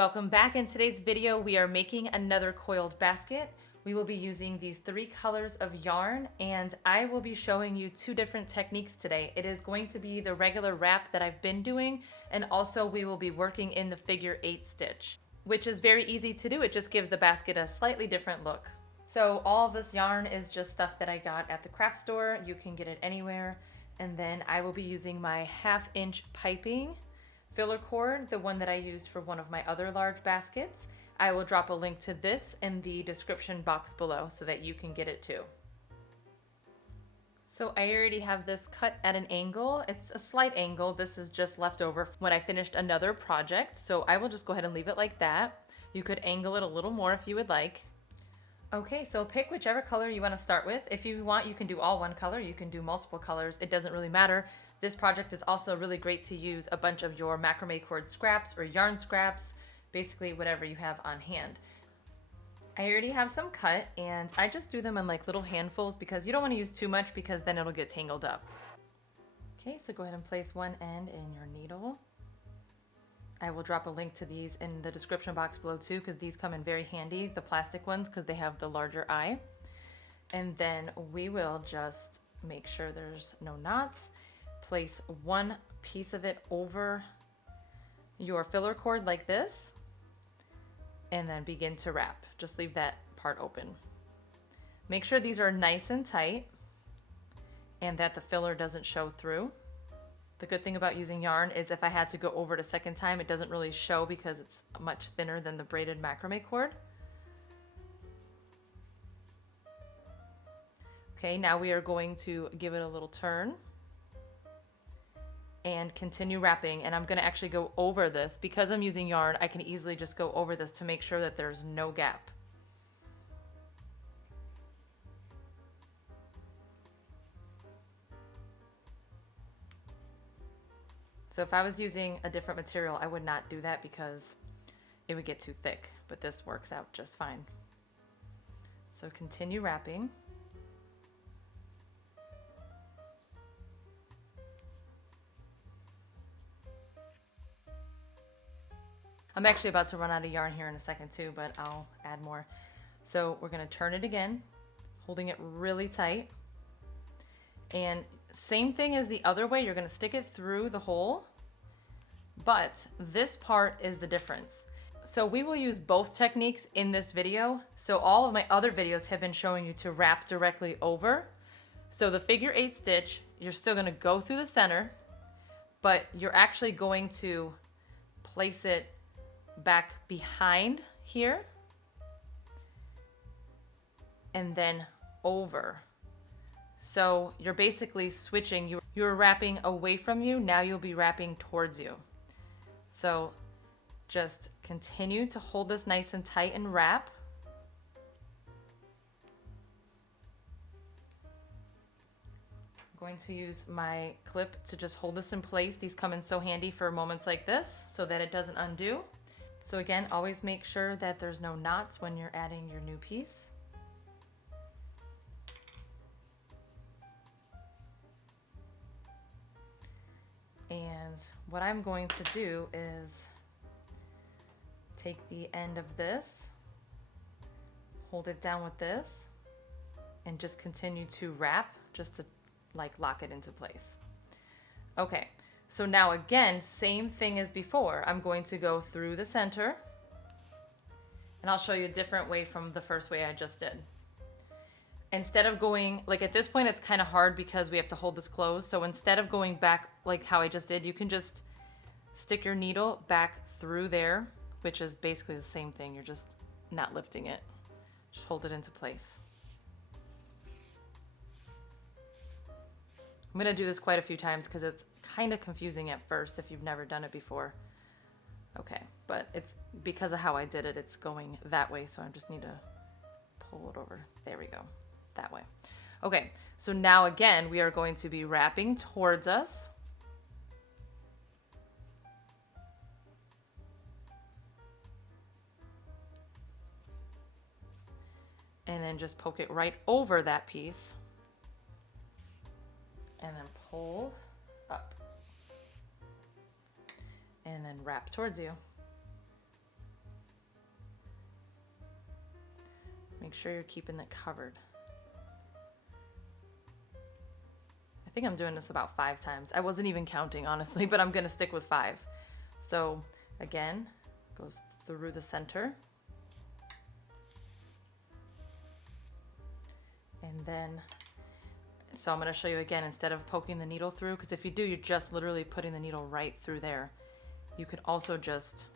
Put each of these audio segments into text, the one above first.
Welcome back. In today's video, we are making another coiled basket. We will be using these 3 colors of yarn, and I will be showing you 2 different techniques today. It is going to be the regular wrap that I've been doing, and also we will be working in the figure 8 stitch, which is very easy to do. It just gives the basket a slightly different look. So all of this yarn is just stuff that I got at the craft store. You can get it anywhere. And then I will be using my 1/2 inch piping filler cord, the one that I used for one of my other large baskets. I will drop a link to this in the description box below so that you can get it too. So I already have this cut at an angle. It's a slight angle. This is just left over when I finished another project. So I will just go ahead and leave it like that. You could angle it a little more if you would like. Okay, so pick whichever color you want to start with. If you want, you can do all one color. You can do multiple colors. It doesn't really matter. This project is also really great to use a bunch of your macrame cord scraps or yarn scraps, basically whatever you have on hand. I already have some cut, and I just do them in like little handfuls because you don't want to use too much because then it'll get tangled up. Okay, so go ahead and place one end in your needle. I will drop a link to these in the description box below too, because these come in very handy, the plastic ones, because they have the larger eye. And then we will just make sure there's no knots. Place one piece of it over your filler cord like this, and then begin to wrap. Just leave that part open. Make sure these are nice and tight and that the filler doesn't show through. The good thing about using yarn is if I had to go over it a second time, it doesn't really show because it's much thinner than the braided macrame cord. Okay, now we are going to give it a little turn and continue wrapping. And I'm gonna actually go over this. Because I'm using yarn, I can easily just go over this to make sure that there's no gap. So if I was using a different material, I would not do that because it would get too thick, but this works out just fine. So continue wrapping. I'm actually about to run out of yarn here in a second too, but I'll add more. So we're gonna turn it again, holding it really tight. And same thing as the other way, you're gonna stick it through the hole, but this part is the difference. So we will use both techniques in this video. So all of my other videos have been showing you to wrap directly over. So the figure 8 stitch, you're still gonna go through the center, but you're actually going to place it back behind here and then over. So you're basically switching. You're wrapping away from you, now you'll be wrapping towards you. So just continue to hold this nice and tight and wrap. I'm going to use my clip to just hold this in place. These come in so handy for moments like this so that it doesn't undo. So again, always make sure that there's no knots when you're adding your new piece. And what I'm going to do is take the end of this, hold it down with this, and just continue to wrap just to like lock it into place. Okay, so now again, same thing as before. I'm going to go through the center, and I'll show you a different way from the first way I just did. Instead of going, like at this point it's kind of hard because we have to hold this closed, so instead of going back like how I just did, you can just stick your needle back through there, which is basically the same thing. You're just not lifting it. Just hold it into place. I'm gonna do this quite a few times because it's kind of confusing at first if you've never done it before. Okay, but it's because of how I did it, it's going that way, so I just need to pull it over. There we go. That way. Okay, so now again, we are going to be wrapping towards us. And then just poke it right over that piece. And then pull up. And then wrap towards you. Make sure you're keeping it covered. I think I'm doing this about 5 times. I wasn't even counting, honestly, but I'm gonna stick with 5. So again, goes through the center. And then, so I'm gonna show you again, instead of poking the needle through, because if you do, you're just literally putting the needle right through there. You could also just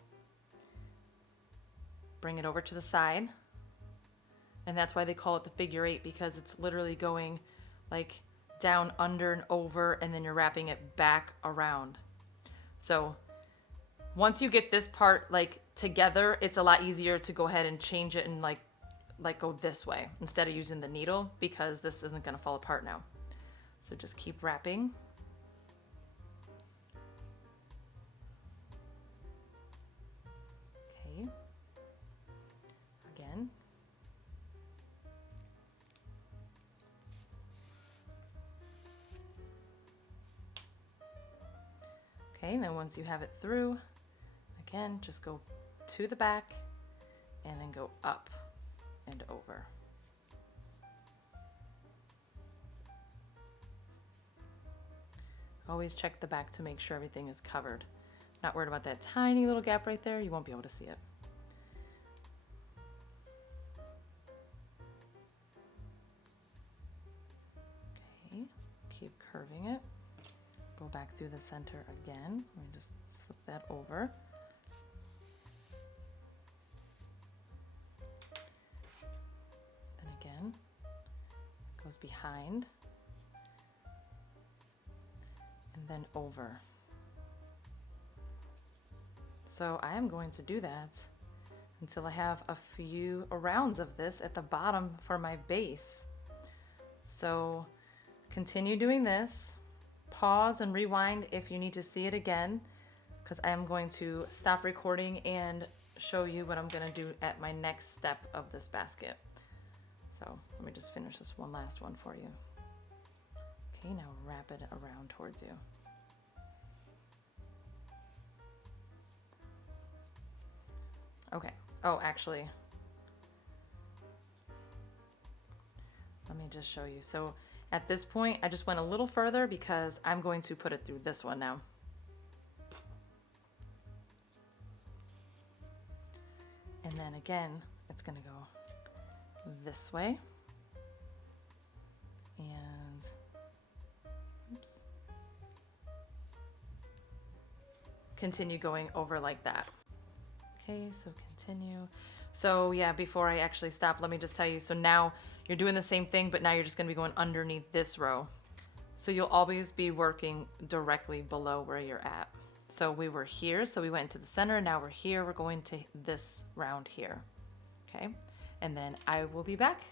bring it over to the side. And that's why they call it the figure 8, because it's literally going like down, under, and over, and then you're wrapping it back around. So once you get this part like together, it's a lot easier to go ahead and change it and like go this way instead of using the needle, because this isn't going to fall apart now. So just keep wrapping. Okay. Again. Okay, and then once you have it through, again, just go to the back and then go up and over. Always check the back to make sure everything is covered. Not worried about that tiny little gap right there. You won't be able to see it. Okay, keep curving it. Go back through the center again. Let me just slip that over. Then again, goes behind and then over. So I am going to do that until I have a few rounds of this at the bottom for my base. So continue doing this. Pause and rewind if you need to see it again, because I am going to stop recording and show you what I'm going to do at my next step of this basket. So let me just finish this one last one for you. Okay, now wrap it around towards you. Okay. Oh, actually, let me just show you. So at this point, I just went a little further because I'm going to put it through this one now. And then again, it's going to go this way. And, oops. Continue going over like that. Okay, so continue. So yeah, before I actually stop, let me just tell you. So now you're doing the same thing, but now you're just going to be going underneath this row. So you'll always be working directly below where you're at. So we were here, so we went into the center. Now we're here. We're going to this round here. Okay, and then I will be back.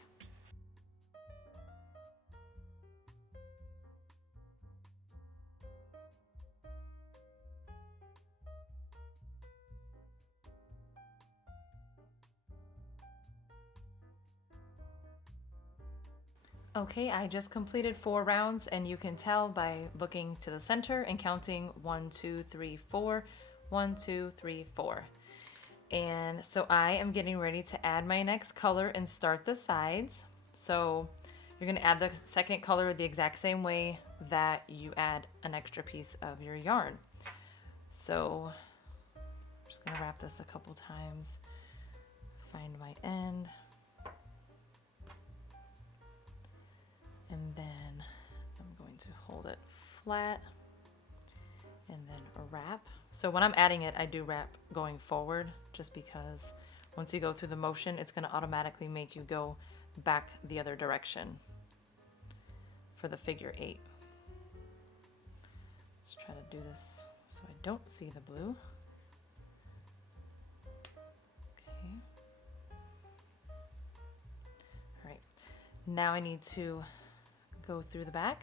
Okay, I just completed 4 rounds, and you can tell by looking to the center and counting 1, 2, 3, 4, 1, 2, 3, 4. And so I am getting ready to add my next color and start the sides. So you're going to add the second color the exact same way that you add an extra piece of your yarn. So I'm just going to wrap this a couple times, find my end. And then I'm going to hold it flat and then wrap. So when I'm adding it, I do wrap going forward, just because once you go through the motion, it's going to automatically make you go back the other direction for the figure 8. Let's try to do this so I don't see the blue. Okay. All right. Now I need to go through the back.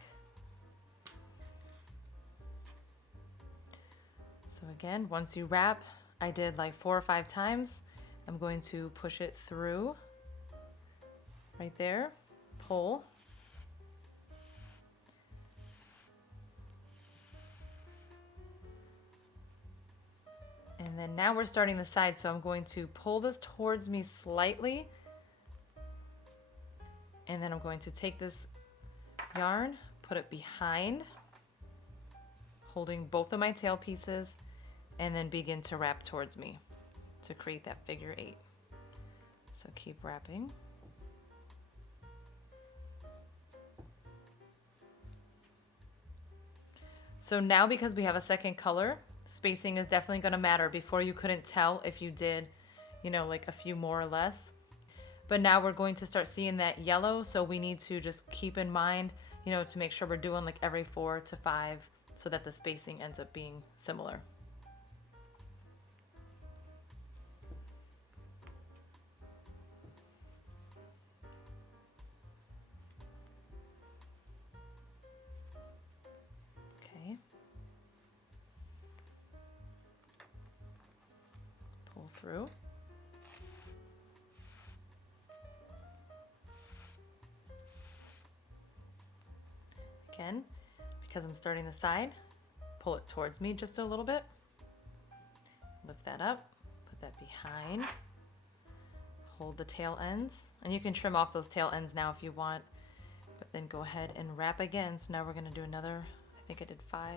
So again, once you wrap, I did like 4 or 5 times. I'm going to push it through right there, pull. And then now we're starting the side, so I'm going to pull this towards me slightly And then I'm going to take this yarn, put it behind, holding both of my tail pieces, and then begin to wrap towards me to create that figure 8. So keep wrapping. So now, because we have a second color, spacing is definitely going to matter. Before you couldn't tell if you did, you know, like a few more or less. But now we're going to start seeing that yellow, so we need to just keep in mind, you know, to make sure we're doing like every 4 to 5 so that the spacing ends up being similar. Okay. Pull through. Again, because I'm starting the side, pull it towards me just a little bit. Lift that up, put that behind. Hold the tail ends, and you can trim off those tail ends now if you want, but then go ahead and wrap again. So now we're going to do another, I think I did 5.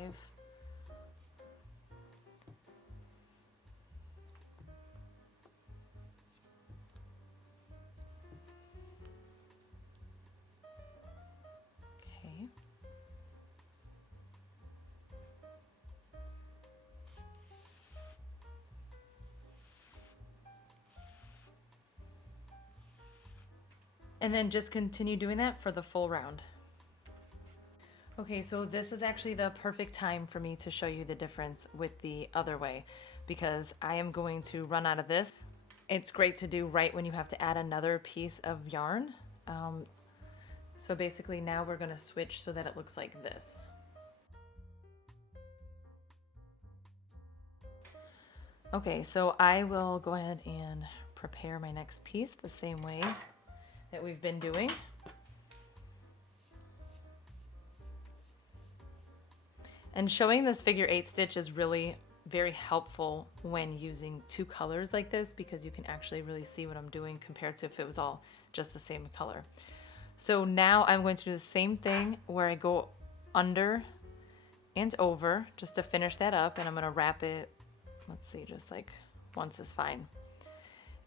Okay. And then just continue doing that for the full round. Okay, so this is actually the perfect time for me to show you the difference with the other way, because I am going to run out of this. It's great to do right when you have to add another piece of yarn. So basically now we're going to switch so that it looks like this. Okay, so I will go ahead and prepare my next piece the same way that we've been doing. And showing this figure 8 stitch is really very helpful when using 2 colors like this, because you can actually really see what I'm doing compared to if it was all just the same color. So now I'm going to do the same thing where I go under and over just to finish that up, and I'm going to wrap it, let's see, just like once is fine.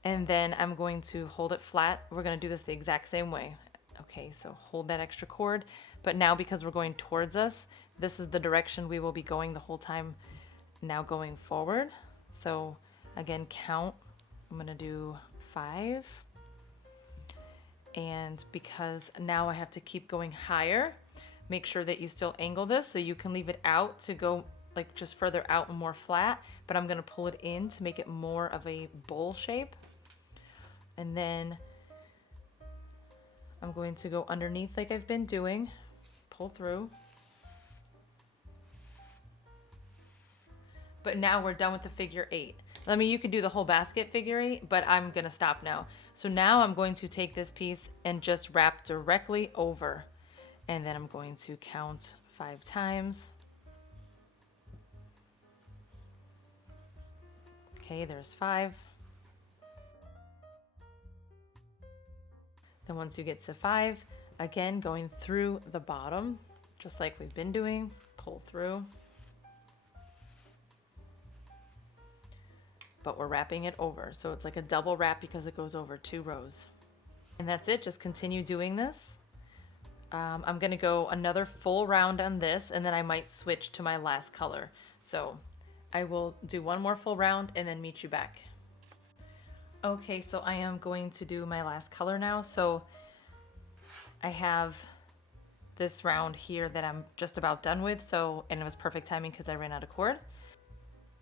And then I'm going to hold it flat. We're going to do this the exact same way. Okay, so hold that extra cord, but now because we're going towards us, this is the direction we will be going the whole time now going forward. So again, count. I'm going to do 5. And because now I have to keep going higher, make sure that you still angle this so you can leave it out to go like just further out and more flat, but I'm going to pull it in to make it more of a bowl shape. And then I'm going to go underneath like I've been doing, pull through. But now we're done with the figure 8. I mean, you could do the whole basket figure 8, but I'm gonna stop now. So now I'm going to take this piece and just wrap directly over. And then I'm going to count 5 times. Okay, there's 5. Then once you get to 5, again, going through the bottom, just like we've been doing, pull through. But we're wrapping it over. So it's like a double wrap because it goes over 2 rows. And that's it, just continue doing this. I'm gonna go another full round on this, and then I might switch to my last color. So I will do one more full round and then meet you back. Okay, so I am going to do my last color now. So I have this round here that I'm just about done with. So, and it was perfect timing because I ran out of cord.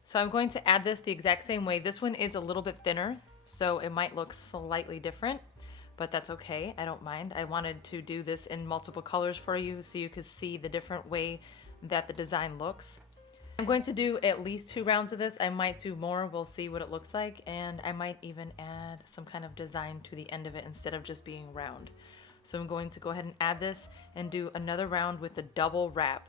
So I'm going to add this the exact same way. This one is a little bit thinner, so it might look slightly different, but that's okay. I don't mind. I wanted to do this in multiple colors for you so you could see the different way that the design looks. I'm going to do at least 2 rounds of this. I might do more. We'll see what it looks like. And I might even add some kind of design to the end of it instead of just being round. So I'm going to go ahead and add this and do another round with the double wrap.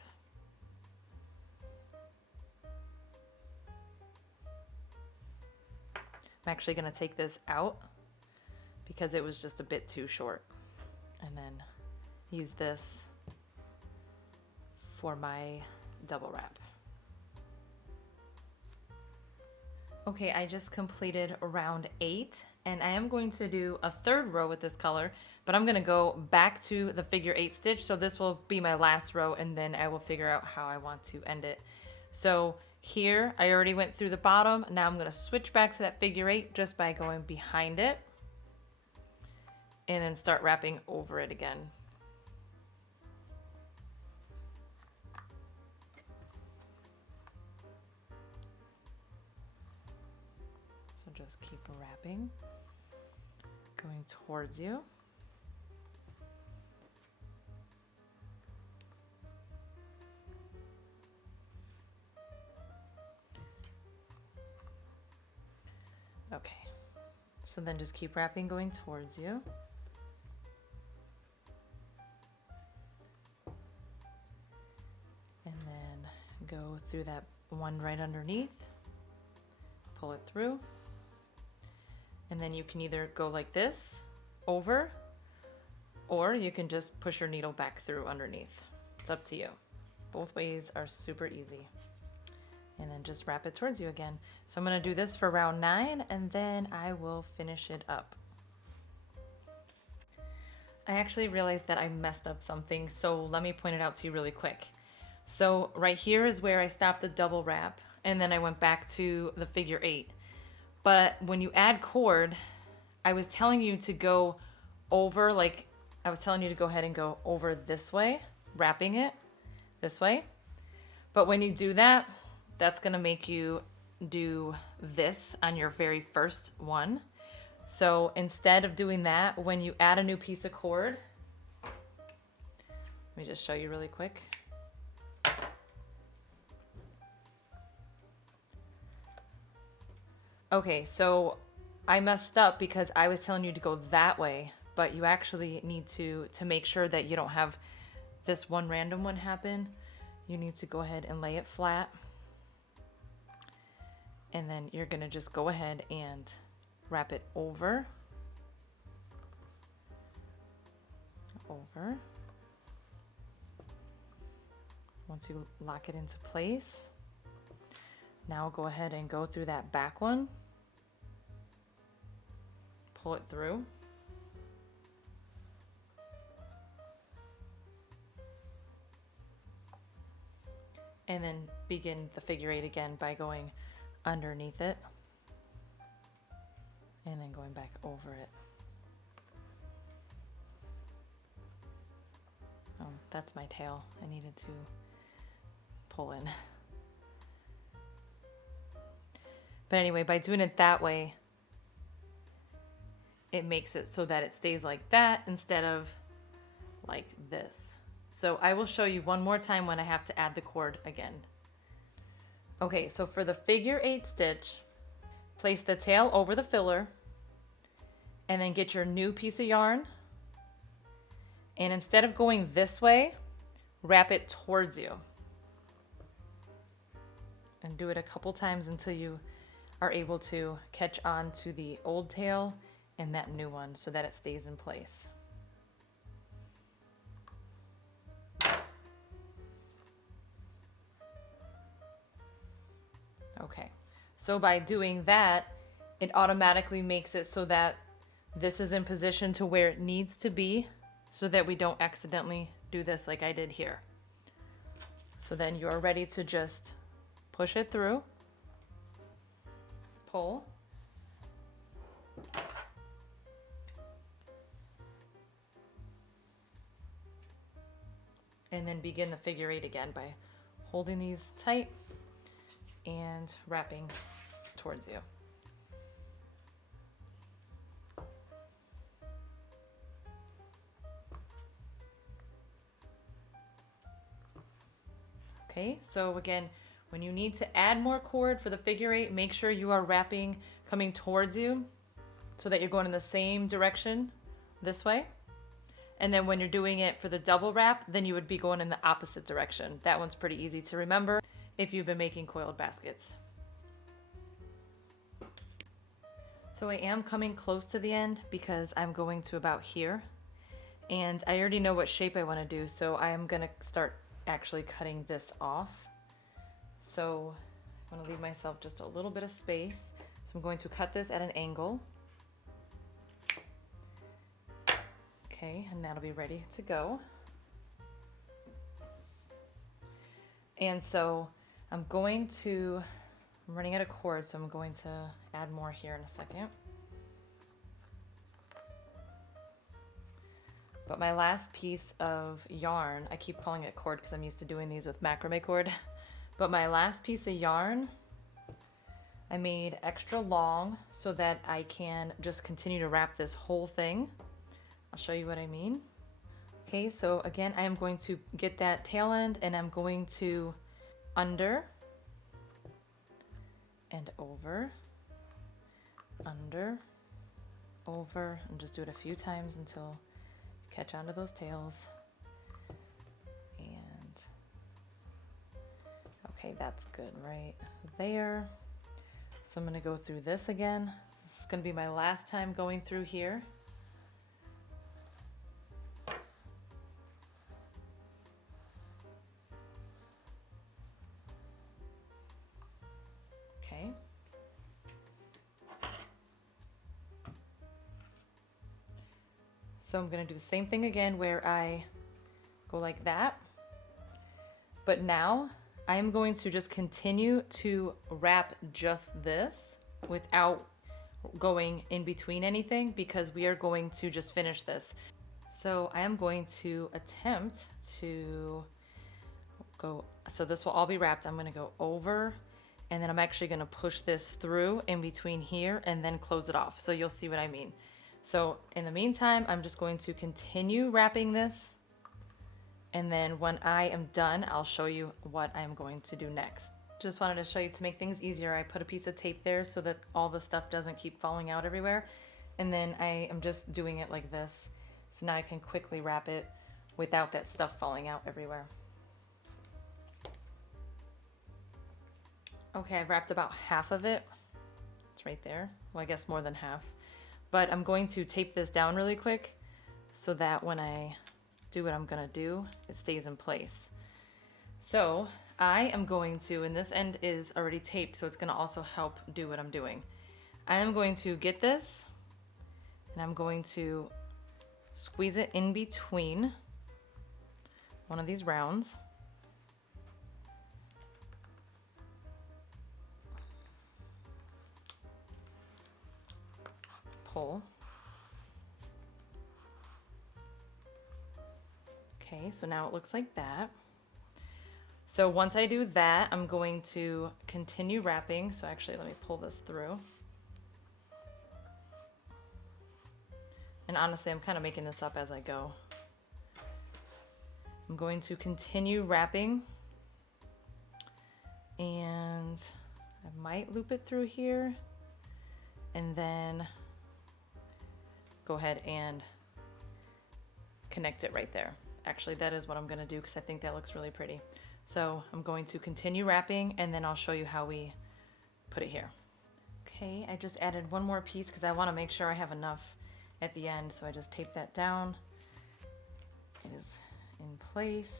I'm actually going to take this out because it was just a bit too short. and then use this for my double wrap. Okay, I just completed round 8, and I am going to do a third row with this color, but I'm gonna go back to the figure 8 stitch, so this will be my last row, and then I will figure out how I want to end it. So here, I already went through the bottom. Now I'm gonna switch back to that figure 8 just by going behind it, and then start wrapping over it again. So just keep wrapping, going towards you. Okay, so then just keep wrapping, going towards you. And then go through that one right underneath, pull it through. And then you can either go like this, over, or you can just push your needle back through underneath. It's up to you. Both ways are super easy. And then just wrap it towards you again. So I'm gonna do this for round 9, and then I will finish it up. I actually realized that I messed up something, so let me point it out to you really quick. So right here is where I stopped the double wrap, and then I went back to the figure 8. But when you add cord, I was telling you to go over, like I was telling you to go ahead and go over this way, wrapping it this way. But when you do that, that's gonna make you do this on your very first one. So instead of doing that, when you add a new piece of cord, let me just show you really quick. Okay, so I messed up because I was telling you to go that way, but you actually need to make sure that you don't have this one random one happen. You need to go ahead and lay it flat. And then you're gonna just go ahead and wrap it over. Over. Once you lock it into place, now go ahead and go through that back one. Pull it through. And then begin the figure 8 again by going underneath it and then going back over it. Oh, that's my tail. I needed to pull in. But anyway, by doing it that way, it makes it so that it stays like that instead of like this. So I will show you one more time when I have to add the cord again. Okay, so for the figure 8 stitch, place the tail over the filler and then get your new piece of yarn. And instead of going this way, wrap it towards you. And do it a couple times until you are able to catch on to the old tail and that new one so that it stays in place. Okay, so by doing that, it automatically makes it so that this is in position to where it needs to be so that we don't accidentally do this like I did here. So then you are ready to just push it through, pull, and then begin the figure 8 again by holding these tight and wrapping towards you. Okay, so again, when you need to add more cord for the figure 8, make sure you are wrapping coming towards you so that you're going in the same direction this way. And then when you're doing it for the double wrap, then you would be going in the opposite direction. That one's pretty easy to remember if you've been making coiled baskets. So I am coming close to the end because I'm going to about here. And I already know what shape I want to do, so I am gonna start actually cutting this off. So I want to leave myself just a little bit of space. So I'm going to cut this at an angle. Okay, and that'll be ready to go. And so I'm running out of cord, so I'm going to add more here in a second. But my last piece of yarn, I keep calling it cord because I'm used to doing these with macrame cord. But my last piece of yarn, I made extra long so that I can just continue to wrap this whole thing. I'll show you what I mean. Okay, so again, I am going to get that tail end and I'm going to under and over, under, over, and just do it a few times until you catch on to those tails. And okay, that's good right there. So I'm going to go through this again. This is going to be my last time going through here. Okay. So I'm going to do the same thing again where I go like that. But now I am going to just continue to wrap just this without going in between anything because we are going to just finish this. So I am going to attempt to go, so this will all be wrapped. I'm going to go over and then I'm actually going to push this through in between here and then close it off. So you'll see what I mean. So in the meantime, I'm just going to continue wrapping this. And then when I am done, I'll show you what I'm going to do next. Just wanted to show you to make things easier. I put a piece of tape there so that all the stuff doesn't keep falling out everywhere. And then I am just doing it like this. So now I can quickly wrap it without that stuff falling out everywhere. Okay, I've wrapped about half of it. It's right there. Well, I guess more than half. But I'm going to tape this down really quick so that when I do what I'm gonna do, it stays in place. So I am going to, and this end is already taped, so it's gonna also help do what I'm doing. I am going to get this and I'm going to squeeze it in between one of these rounds. Pull. Okay, so now it looks like that. So once I do that, I'm going to continue wrapping. So actually, let me pull this through. And honestly, I'm kind of making this up as I go. I'm going to continue wrapping. And I might loop it through here. And then go ahead and connect it right there. Actually, that is what I'm gonna do because I think that looks really pretty. So I'm going to continue wrapping and then I'll show you how we put it here. Okay, I just added one more piece because I wanna make sure I have enough at the end. So I just tape that down. It is in place.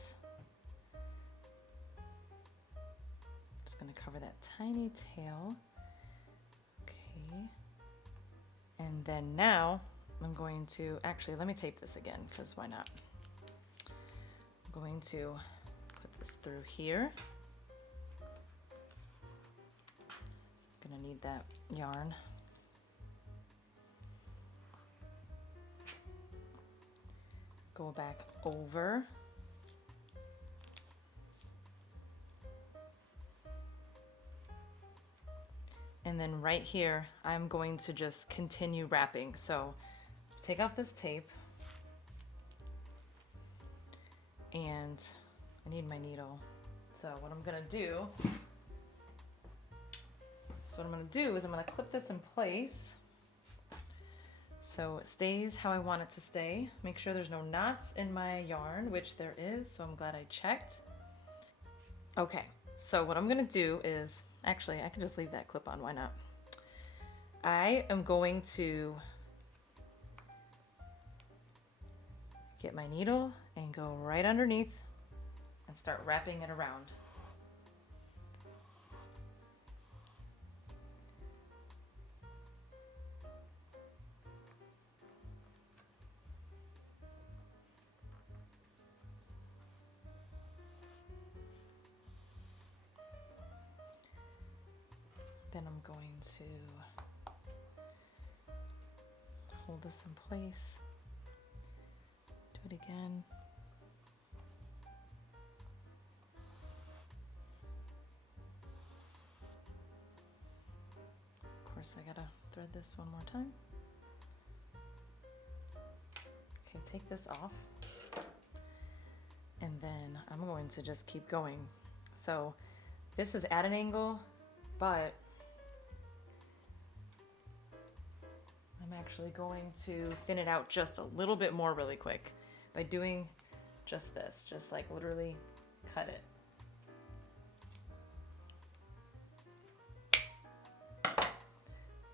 Just gonna cover that tiny tail. Okay. And then now I'm going to, actually, let me tape this again because why not? I'm going to put this through here. Gonna need that yarn. Go back over. And then right here, I'm going to just continue wrapping. So take off this tape. And I need my needle. So what I'm gonna do, is I'm gonna clip this in place. So it stays how I want it to stay. Make sure there's no knots in my yarn, which there is, so I'm glad I checked. Okay, so what I'm gonna do is, actually, I can just leave that clip on, why not? I am going to Get my needle and go right underneath and start wrapping it around. Then I'm going to hold this in place. Do it again. Of course, I gotta thread this one more time. Okay, take this off. And then I'm going to just keep going. So this is at an angle, but I'm actually going to thin it out just a little bit more really quick by doing just this, just like literally cut it.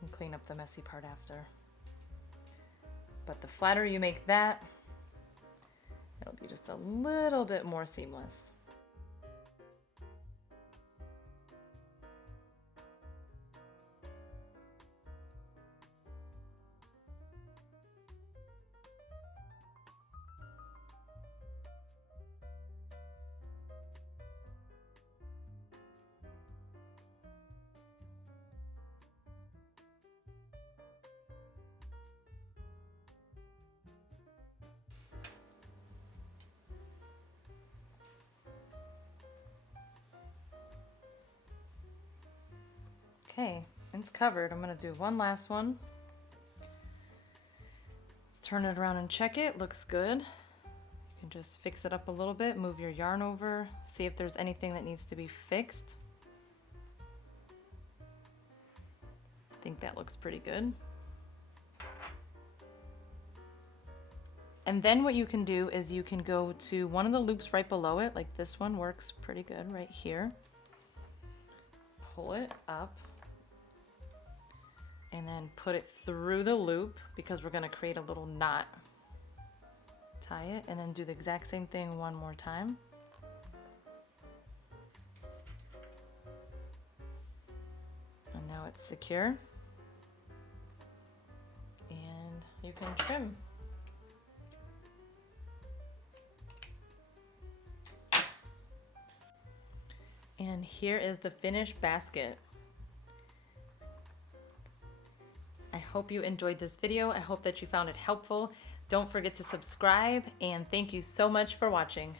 And clean up the messy part after. But the flatter you make that, it'll be just a little bit more seamless. Okay, it's covered. I'm gonna do one last one. Let's turn it around and check it. Looks good. You can just fix it up a little bit, move your yarn over, see if there's anything that needs to be fixed. I think that looks pretty good. And then what you can do is you can go to one of the loops right below it, like this one works pretty good right here. Pull it up. And then put it through the loop because we're going to create a little knot. Tie it and then do the exact same thing one more time. And now it's secure. And you can trim. And here is the finished basket. I hope you enjoyed this video. I hope that you found it helpful. Don't forget to subscribe, and thank you so much for watching.